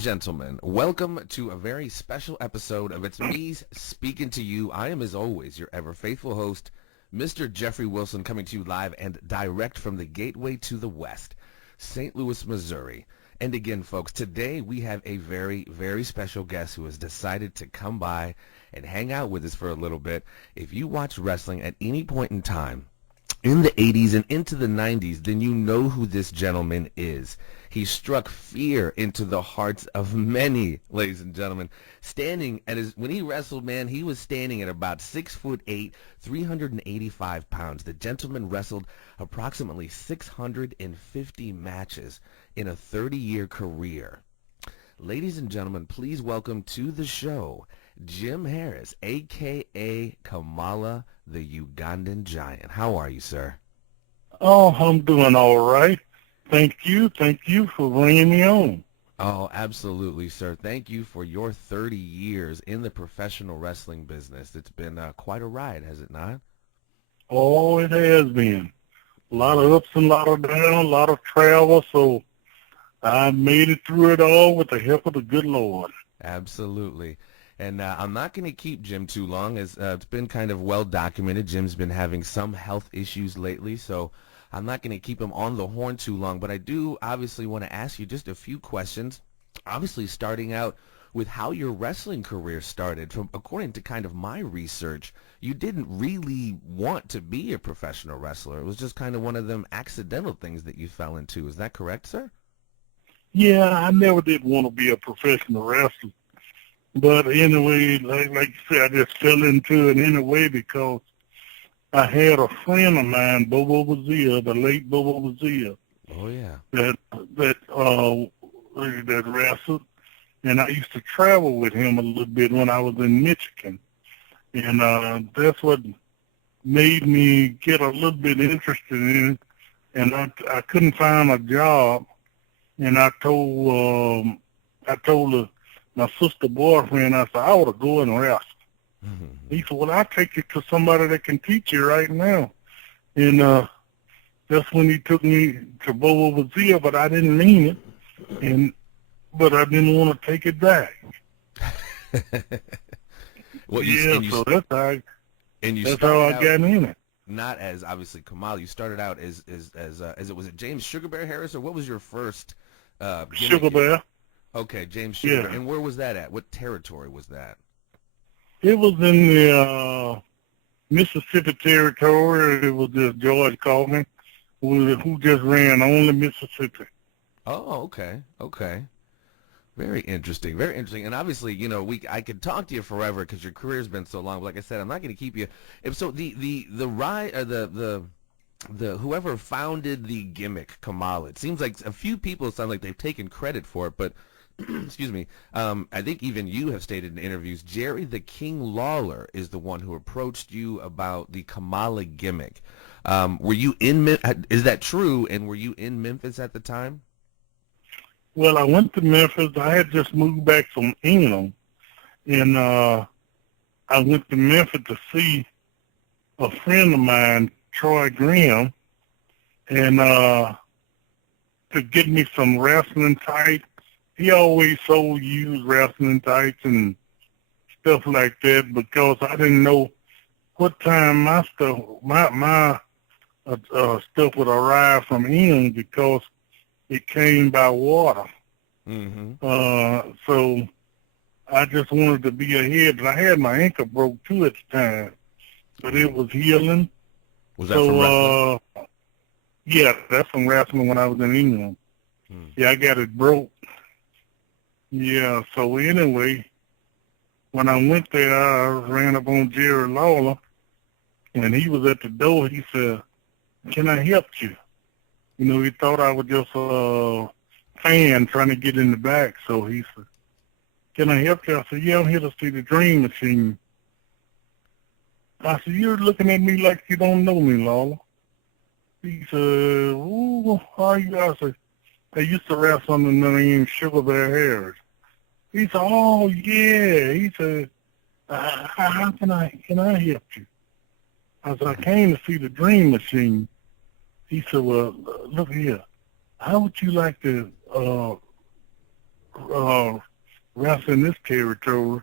gentlemen, welcome to a very special episode of It's Me Speaking to You. I am, as always, your ever faithful host, Mr. Jeffrey Wilson, coming to you live and direct from the Gateway to the West, St. Louis, Missouri. And again, folks, today we have a very, very special guest who has decided to come by and hang out with us for a little bit. If you watch wrestling at any point in time, in the 80s and into the 90s, then you know who this gentleman is. He struck fear into the hearts of many, ladies and gentlemen. Standing at when he wrestled, man, he was standing at about 6'8", 385 pounds. The gentleman wrestled approximately 650 matches in a 30-year career. Ladies and gentlemen, please welcome to the show, Jim Harris, a.k.a. Kamala the Ugandan Giant. How are you, sir? Oh, I'm doing all right. Thank you for bringing me on. Oh, absolutely, sir. Thank you for your 30 years in the professional wrestling business. It's been quite a ride, has it not? Oh, it has been. A lot of ups and a lot of downs, a lot of travel, so I made it through it all with the help of the good Lord. Absolutely. And I'm not going to keep Jim too long, as it's been kind of well documented. Jim's been having some health issues lately, so I'm not going to keep him on the horn too long. But I do obviously want to ask you just a few questions, obviously starting out with how your wrestling career started. From according to kind of my research, you didn't really want to be a professional wrestler. It was just kind of one of them accidental things that you fell into. Is that correct, sir? Yeah, I never did want to be a professional wrestler. But anyway, like you said, I just fell into it anyway because I had a friend of mine, Bobo Bazia, the late Bobo Bazia. Oh yeah. That wrestled, and I used to travel with him a little bit when I was in Michigan, and that's what made me get a little bit interested in it. And I couldn't find a job, and I told my sister boyfriend, I said, I ought to go and wrestle. Mm-hmm. He said, well, I'll take you to somebody that can teach you right now. And that's when he took me to Bobo Bazia, but I didn't mean it, but I didn't want to take it back. Well, so that's how I got in it. Not as obviously Kamala. You started out as was it James Sugar Bear Harris, or what was your first Sugar Bear? Okay, James Sugar Bear. And where was that at? What territory was that? It was in the Mississippi territory. It was just George Coleman, who just ran only Mississippi. Oh, okay. Very interesting, very interesting. And obviously, you know, I could talk to you forever because your career's been so long. But like I said, I'm not going to keep you. So the whoever founded the gimmick, Kamala, it seems like a few people sound like they've taken credit for it, but excuse me, I think even you have stated in interviews, Jerry the King Lawler is the one who approached you about the Kamala gimmick. Were you is that true, and were you in Memphis at the time? Well, I went to Memphis. I had just moved back from England, and I went to Memphis to see a friend of mine, Troy Graham, and to get me some wrestling tights. He always sold used wrestling tights and stuff like that because I didn't know what time my stuff would arrive from England because it came by water. Mm-hmm. So I just wanted to be ahead, but I had my ankle broke too at the time, but it was healing. Was that from wrestling? Yeah, that's from wrestling when I was in England. Yeah, I got it broke. Yeah, so anyway, when I went there, I ran up on Jerry Lawler, and he was at the door. He said, can I help you? You know, he thought I was just a fan trying to get in the back, so he said, can I help you? I said, yeah, I'm here to see the Dream Machine. I said, you're looking at me like you don't know me, Lawler. He said, ooh, how are you? I said, I used to wrestle under the name Sugar Bear Harris. He said, oh, yeah. He said, how can I help you? I said, I came to see the Dream Machine. He said, well, look here. How would you like to wrestling this territory.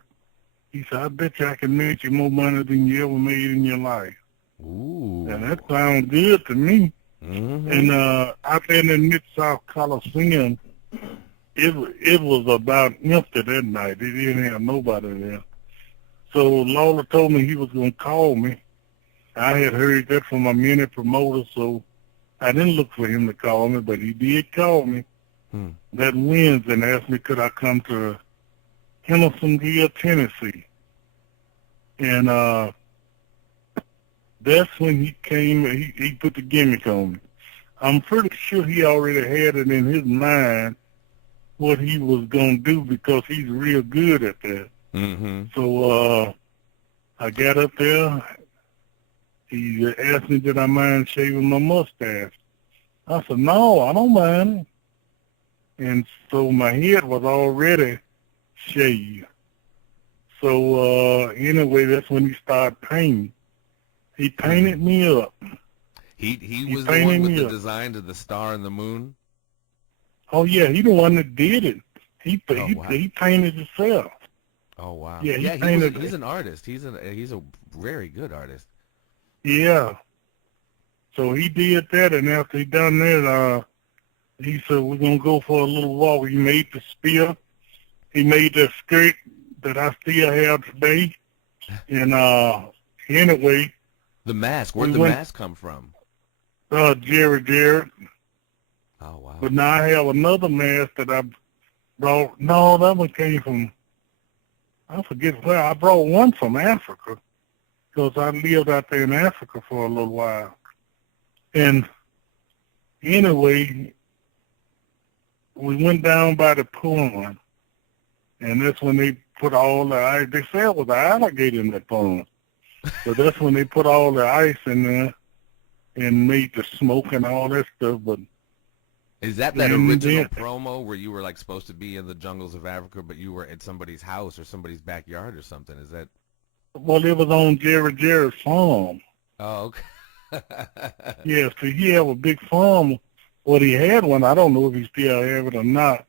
He said, I bet you I can make you more money than you ever made in your life. Ooh. And that sounds good to me. Mm-hmm. And I've been in Mid-South Coliseum. It was about empty that night. They didn't have nobody there. So Lawler told me he was going to call me. I had heard that from a mini promoter, so I didn't look for him to call me, but he did call me that Wednesday and asked me could I come to Hendersonville, Tennessee. And that's when he came, he put the gimmick on me. I'm pretty sure he already had it in his mind what he was going to do because he's real good at that. Mm-hmm. So I got up there. He asked me did I mind shaving my mustache. I said, no, I don't mind. And so my head was already shaved. So anyway, that's when he started painting. He painted me up. He was the one with the design to the star and the moon? Oh, yeah, he the one that did it. He painted himself. Oh, wow. Yeah, he's an artist. He's a very good artist. Yeah. So he did that, and after he done that, he said, we're going to go for a little walk. He made the spear. He made the skirt that I still have today. And anyway. The mask. Where'd the mask come from? Jared. Oh, wow. But now I have another mask that I brought. No, that one came from, I forget where. I brought one from Africa because I lived out there in Africa for a little while. And anyway, we went down by the pond, and that's when they put all the ice. They said it was an alligator in that pond. So that's when they put all the ice in there and made the smoke and all that stuff. But is that original promo where you were like supposed to be in the jungles of Africa, but you were at somebody's house or somebody's backyard or something? Is that? Well, it was on Jared's farm. Oh, okay. Yeah, so he had a big farm. Well, he had one. I don't know if he still have it or not,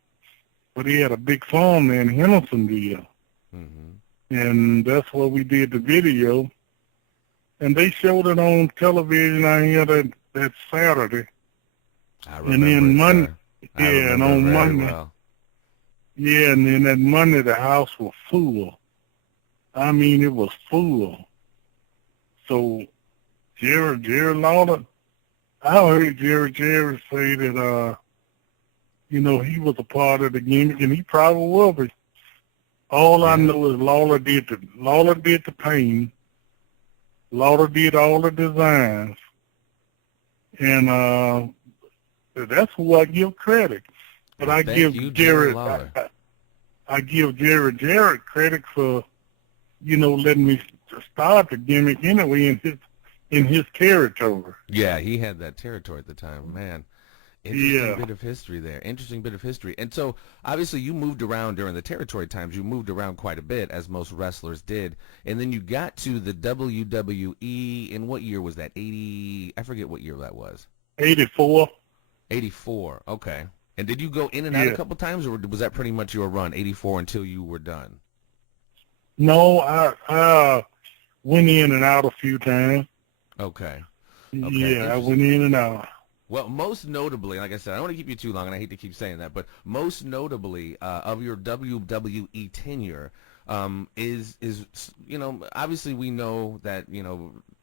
but he had a big farm there in Hendersonville. Mm-hmm. And that's where we did the video. And they showed it on television out here that Saturday. I remember. And then Monday, yeah, and on Monday, well. Yeah, and then that Monday the house was full. I mean, it was full. So Jared Lawler, I heard Jared say that, he was a part of the gimmick, and he probably will be. All I know is Lawler did the painting. Lawler did all the designs. And that's who I give credit. But I give Jared I give Jared credit for, letting me start the gimmick anyway in his territory. Yeah, he had that territory at the time, man. Interesting bit of history there. Interesting bit of history. And so, obviously, you moved around during the territory times. You moved around quite a bit, as most wrestlers did. And then you got to the WWE. In what year was that? I forget what year that was. 84. 84. Okay. And did you go in and out a couple times, or was that pretty much your run, 84, until you were done? No, I went in and out a few times. Okay. Yeah, I went in and out. Well, most notably, like I said, I don't want to keep you too long, and I hate to keep saying that, but most notably of your WWE tenure is obviously we know that,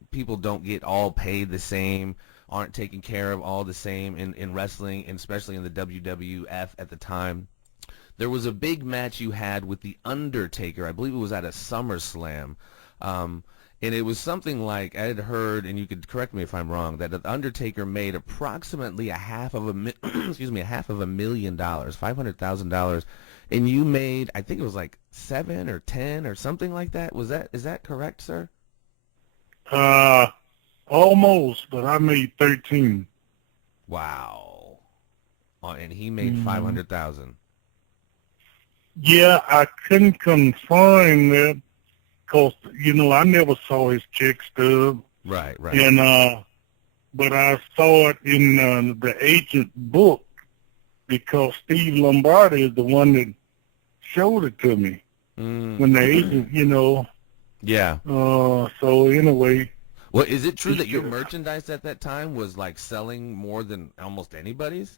people don't get all paid the same, aren't taken care of all the same in wrestling, and especially in the WWF at the time. There was a big match you had with The Undertaker. I believe it was at a SummerSlam. And it was something like, I had heard, and you could correct me if I'm wrong, that The Undertaker made approximately $500,000, $500,000, and you made, I think it was like 7 or 10 or something like that. Is that correct, sir? Almost, but I made 13. Wow. And he made 500,000. Yeah, I couldn't confirm that. Because, I never saw his check stub. Right. And, but I saw it in the agent book because Steve Lombardi is the one that showed it to me when the agent, Yeah. So anyway. Well, is it true that your merchandise at that time was like selling more than almost anybody's?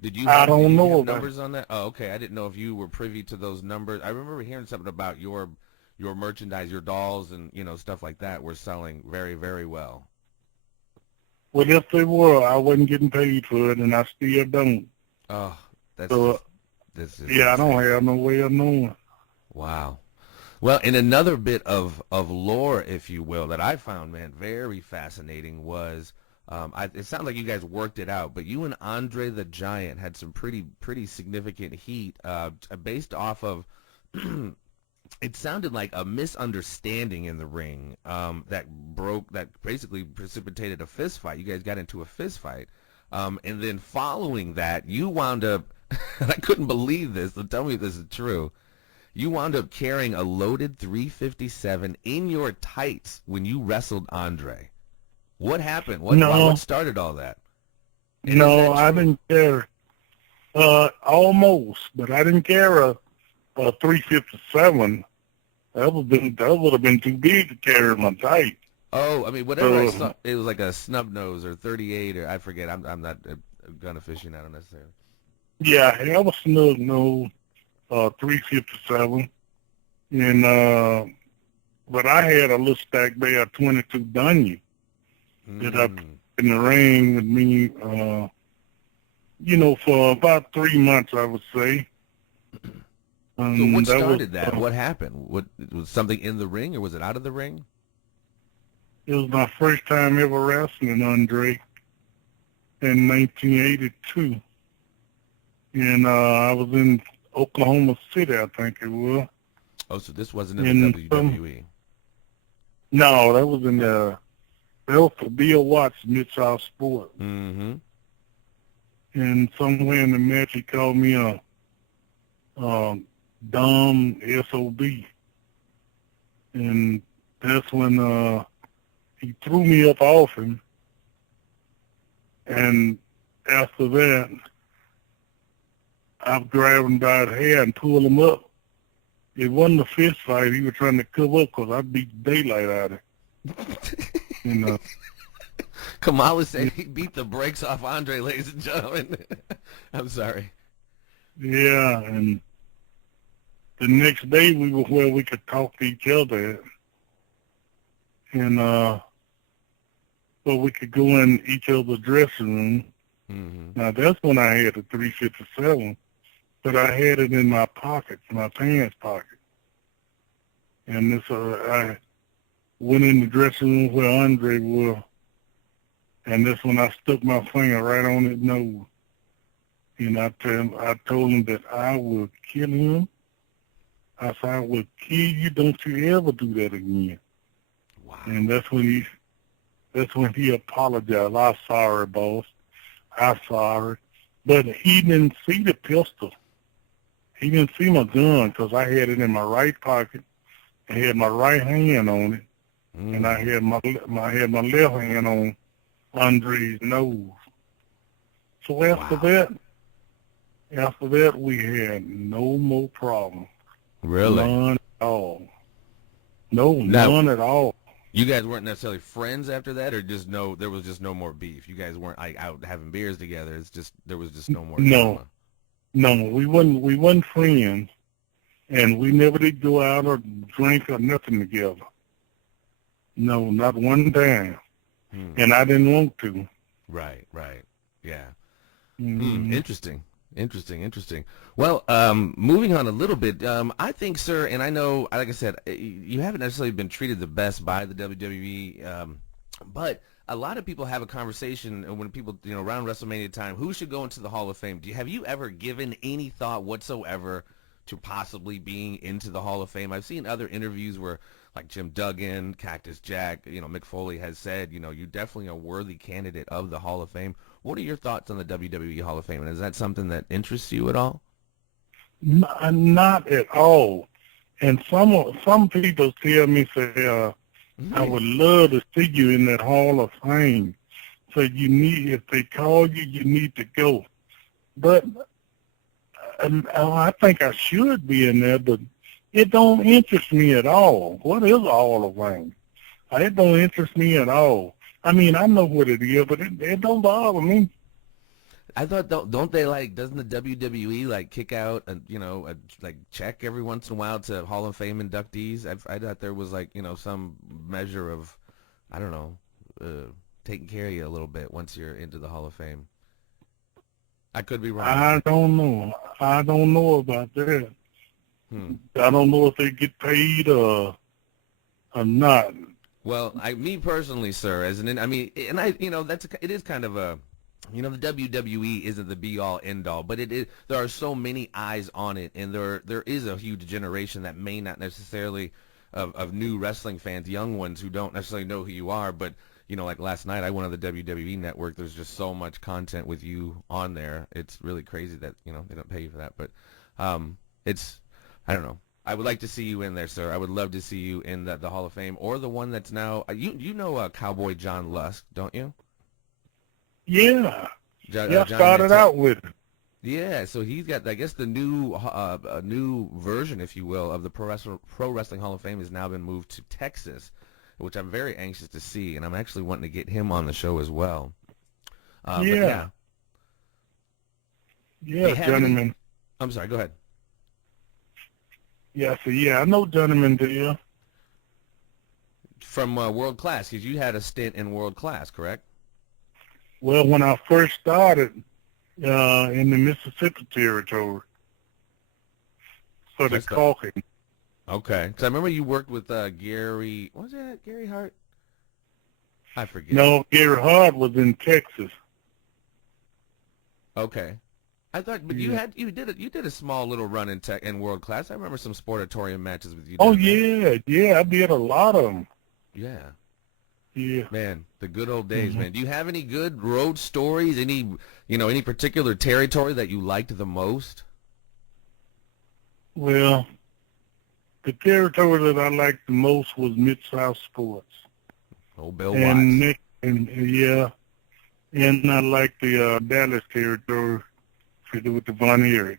Did you have numbers on that? Oh, okay. I didn't know if you were privy to those numbers. I remember hearing something about your merchandise, your dolls, and stuff like that were selling very, very well. Well, if they were, I wasn't getting paid for it, and I still don't. Oh, that's this is yeah. Insane. I don't have no way of knowing. Wow. Well, in another bit of lore, if you will, that I found, man, very fascinating was. It sounds like you guys worked it out, but you and Andre the Giant had some pretty significant heat based off of. It sounded like a misunderstanding in the ring that basically precipitated a fist fight. You guys got into a fist fight, and then following that, you wound up. I couldn't believe this. So tell me if this is true. You wound up carrying a loaded .357 in your tights when you wrestled Andre. What happened? What started all that? No, I didn't care. Almost, but I didn't care a .357. That would have been too big to carry my tight. Oh, I mean, whatever I saw, it was like a snub nose or 38 or I forget. I'm not a gun aficionado necessarily. Yeah, I was snub nose, .357, and but I had a little stack there, 22 Dunya. That I put in the ring with me, for about 3 months, I would say. So what started that? What happened? Was something in the ring, or was it out of the ring? It was my first time ever wrestling Andre in 1982. And I was in Oklahoma City, I think it was. Oh, so this wasn't in the WWE? No, that was in the... That was for Bill Watts, Mid-South Sport. Mm-hmm. And somewhere in the match, he called me a dumb SOB. And that's when he threw me up off him. And after that, I grabbed him by the hair and pulled him up. It wasn't a fist fight. He was trying to cover up because I beat the daylight out of him. Kamala said he beat the brakes off Andre, ladies and gentlemen. I'm sorry. Yeah, and the next day we were where we could talk to each other at. And so we could go in each other's dressing room. Mm-hmm. Now that's when I had the .357, but I had it in my pocket, my pants pocket. And this, I went in the dressing room where Andre was, and that's when I stuck my finger right on his nose. And I told him that I will kill him. I said, I will kill you. Don't you ever do that again. Wow. And that's when he apologized. I'm sorry, boss. I'm sorry. But he didn't see the pistol. He didn't see my gun because I had it in my right pocket. I had my right hand on it. And I had my left hand on Andre's nose. So after that, we had no more problems. Really? None at all. None at all. You guys weren't necessarily friends after that, or there was just no more beef? You guys weren't out having beers together. There was just no more drama. No, we wasn't friends, and we never did go out or drink or nothing together. No, not one time. And I didn't want to. Right, yeah. Mm-hmm. Interesting. Well, moving on a little bit, I think, sir, and I know, like I said, you haven't necessarily been treated the best by the WWE, but a lot of people have a conversation when people, around WrestleMania time, who should go into the Hall of Fame? Have you ever given any thought whatsoever to possibly being into the Hall of Fame? I've seen other interviews where, like Jim Duggan, Cactus Jack, Mick Foley has said, you definitely a worthy candidate of the Hall of Fame. What are your thoughts on the WWE Hall of Fame? And is that something that interests you at all? Not at all. And some people tell me, say, I would love to see you in that Hall of Fame. So if they call you, you need to go. But I think I should be in there, but it don't interest me at all. What is a Hall of Fame? It don't interest me at all. I mean, I know what it is, but it don't bother me. I thought, don't they doesn't the WWE kick out like check every once in a while to Hall of Fame inductees? I thought there was some measure of, I don't know, taking care of you a little bit once you're into the Hall of Fame. I could be wrong. I don't know. I don't know about that. I don't know if they get paid or not. Well, me personally, sir, it is kind of a, the WWE isn't the be-all, end-all, but there are so many eyes on it, and there is a huge generation that may not necessarily of new wrestling fans, young ones who don't necessarily know who you are, but like last night I went on the WWE network. There's just so much content with you on there. It's really crazy that they don't pay you for that, but I don't know. I would like to see you in there, sir. I would love to see you in the Hall of Fame, or the one that's now you know Cowboy John Lusk, don't you? Yeah. I started out with it. Yeah, so he's got, I guess, the new version, if you will, of the Pro Wrestling Hall of Fame has now been moved to Texas, which I'm very anxious to see, and I'm actually wanting to get him on the show as well. Yeah, gentlemen. I'm sorry, go ahead. Yeah, I know gentlemen there. From World Class, because you had a stint in World Class, correct? Well, when I first started in the Mississippi territory for the caulking. Okay, because I remember you worked with Gary. What was that? Gary Hart? I forget. No, Gary Hart was in Texas. Okay, I thought, but you did a small little run in World Class. I remember some Sportatorium matches with you. Oh yeah, I did a lot of them. Yeah. Yeah. Man, the good old days, man. Do you have any good road stories? Any particular territory that you liked the most? Well, the territory that I liked the most was Mid-South Sports. Old Bill Watts. And I liked the Dallas territory to do with the Von Erichs.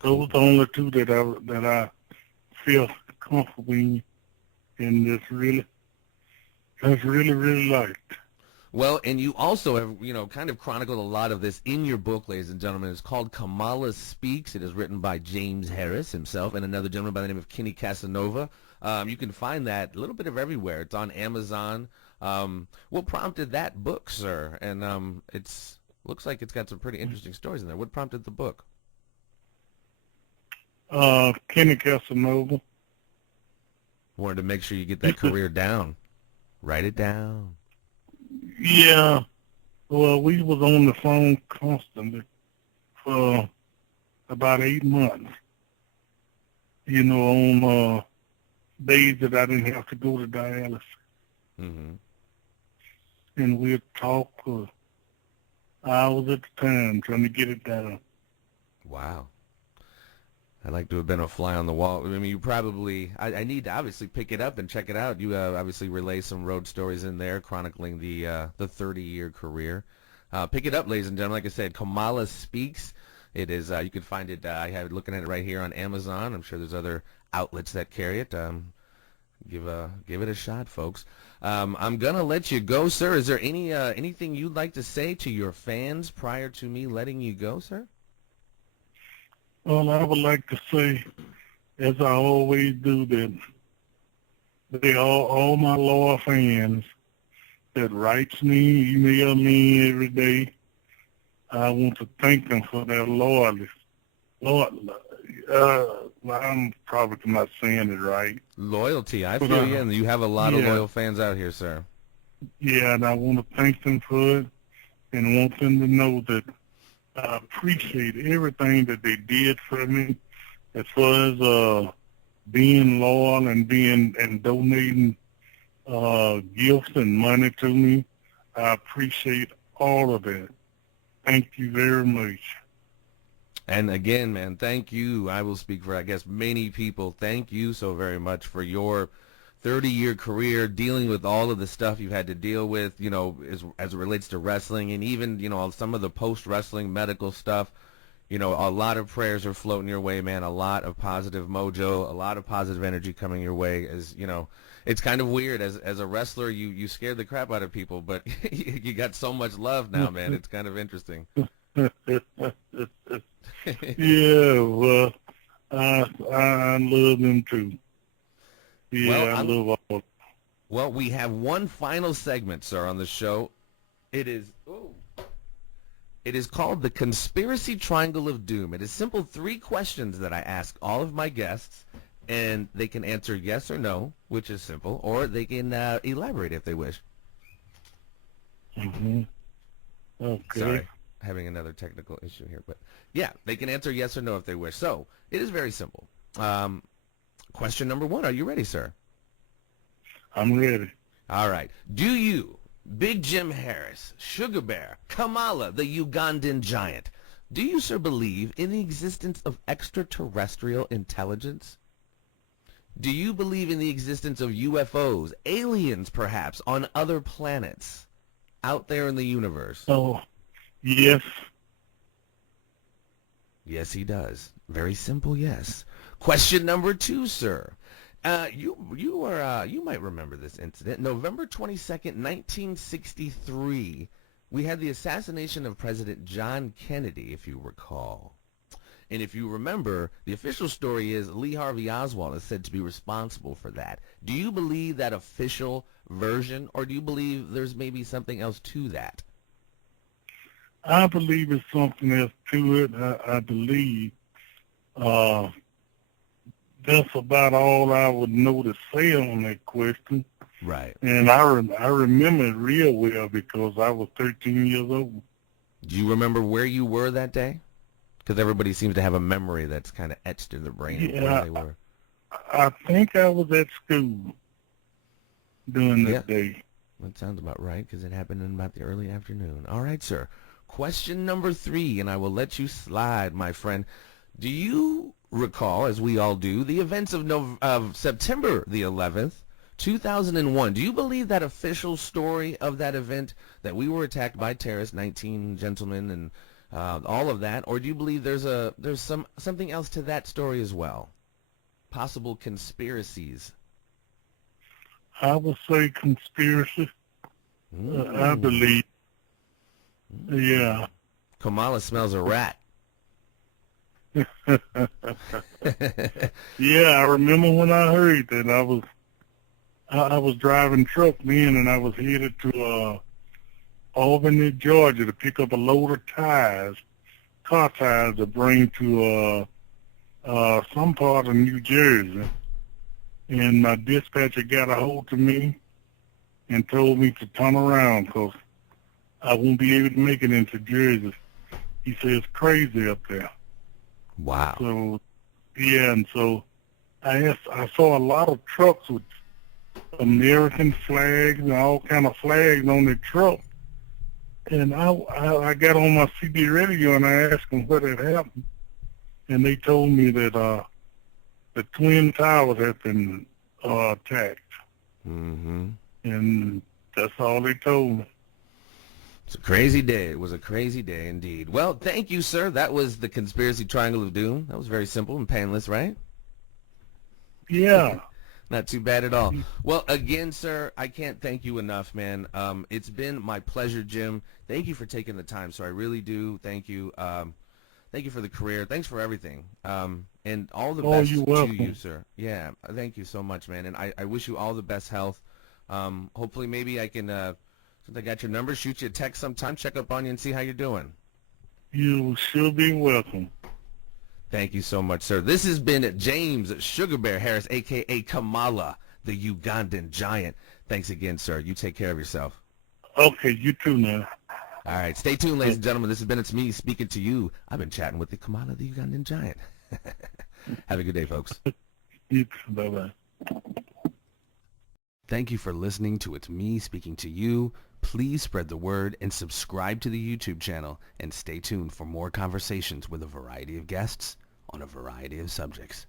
Those are the only two that I feel comfortable in. And that's really liked. Well, and you also have, kind of chronicled a lot of this in your book, ladies and gentlemen. It's called Kamala Speaks. It is written by James Harris himself and another gentleman by the name of Kenny Casanova. You can find that a little bit of everywhere. It's on Amazon. What prompted that book, sir? And looks like it's got some pretty interesting stories in there. What prompted the book? Kenny Casanova. Wanted to make sure you get that career down. Write it down. Yeah. Well, we was on the phone constantly for about 8 months. On days that I didn't have to go to dialysis. Mm-hmm. And we'd talk for hours at a time trying to get it down. Wow. I'd like to have been a fly on the wall. I mean, you probably, I need to obviously pick it up and check it out. You obviously relay some road stories in there chronicling the 30-year career. Pick it up, ladies and gentlemen. Like I said, Kamala Speaks. It is, you can find it, I have it looking at it right here on Amazon. I'm sure there's other outlets that carry it. Give it a shot, folks. I'm going to let you go, sir. Is there anything you'd like to say to your fans prior to me letting you go, sir? Well, I would like to say, as I always do, that they all my loyal fans that writes me, email me every day. I want to thank them for their loyalty. I'm probably not saying it right. Loyalty, I feel you, and you have a lot of loyal fans out here, sir. Yeah, and I want to thank them for it and want them to know that I appreciate everything that they did for me as far as being loyal and donating gifts and money to me. I appreciate all of it. Thank you very much. And again, man, thank you. I will speak for, I guess, many people. Thank you so very much for your 30-year career, dealing with all of the stuff you've had to deal with, as it relates to wrestling, and even, some of the post-wrestling medical stuff. You know, a lot of prayers are floating your way, man. A lot of positive mojo, a lot of positive energy coming your way. As you know, it's kind of weird as a wrestler, you scared the crap out of people, but you got so much love now, man. It's kind of interesting. Yeah, well, I love them too. Yeah, Well, I love all. Well, we have one final segment, sir, on the show. It is called the Conspiracy Triangle of Doom. It is simple 3 questions that I ask all of my guests, and they can answer yes or no, which is simple, or they can elaborate if they wish. Mm-hmm. Okay. Sorry, having another technical issue here, but yeah, they can answer yes or no if they wish. So it is very simple. Question number 1, are you ready, sir? I'm ready. All right. Do you, Big Jim Harris, Sugar Bear, Kamala the Ugandan Giant, do you, sir, believe in the existence of extraterrestrial intelligence? Do you believe in the existence of UFOs, aliens perhaps, on other planets out there in the universe? Oh, yes. Yes, he does. Very simple, yes. Question number 2, sir. You might remember this incident. November 22nd, 1963, we had the assassination of President John Kennedy, if you recall. And if you remember, the official story is Lee Harvey Oswald is said to be responsible for that. Do you believe that official version, or do you believe there's maybe something else to that? I believe it's something else to it. I believe that's about all I would know to say on that question. Right. And I remember it real well because I was 13 years old. Do you remember where you were that day? Because everybody seems to have a memory that's kind of etched in their brain of where they were. I think I was at school during that day. That sounds about right because it happened in about the early afternoon. All right, sir. Question number 3, and I will let you slide, my friend. Do you recall, as we all do, the events of September the 11th, 2001? Do you believe that official story of that event, that we were attacked by terrorists, 19 gentlemen, and all of that, or do you believe there's something else to that story as well? Possible conspiracies. I would say conspiracy. I believe. Yeah. Kamala smells a rat. Yeah, I remember when I heard that. I was driving truck then, and I was headed to Albany, Georgia, to pick up a load of car tires to bring to some part of New Jersey. And my dispatcher got a hold of me and told me to turn around because I won't be able to make it into Jersey. He said it's crazy up there. Wow. So, yeah, and so I saw a lot of trucks with American flags and all kind of flags on the truck. And I got on my CB radio and I asked them what had happened. And they told me that the Twin Towers had been attacked. Mm-hmm. And that's all they told me. It's a crazy day. It was a crazy day indeed. Well, thank you, sir. That was the Conspiracy Triangle of Doom. That was very simple and painless, right? Yeah. Not too bad at all. Well, again, sir, I can't thank you enough, man. It's been my pleasure, Jim. Thank you for taking the time, sir. I really do. Thank you. Thank you for the career. Thanks for everything. And all the best to you, sir. Yeah, thank you so much, man. And I wish you all the best health. Hopefully maybe I can, since I got your number, shoot you a text sometime, check up on you and see how you're doing. You should be welcome. Thank you so much, sir. This has been James Sugar Bear Harris, a.k.a. Kamala the Ugandan Giant. Thanks again, sir. You take care of yourself. Okay, you too now. All right, stay tuned, ladies and gentlemen. This has been It's Me speaking to you. I've been chatting with the Kamala the Ugandan Giant. Have a good day, folks. You too. Bye-bye. Thank you for listening to It's Me speaking to you. Please spread the word and subscribe to the YouTube channel and stay tuned for more conversations with a variety of guests on a variety of subjects.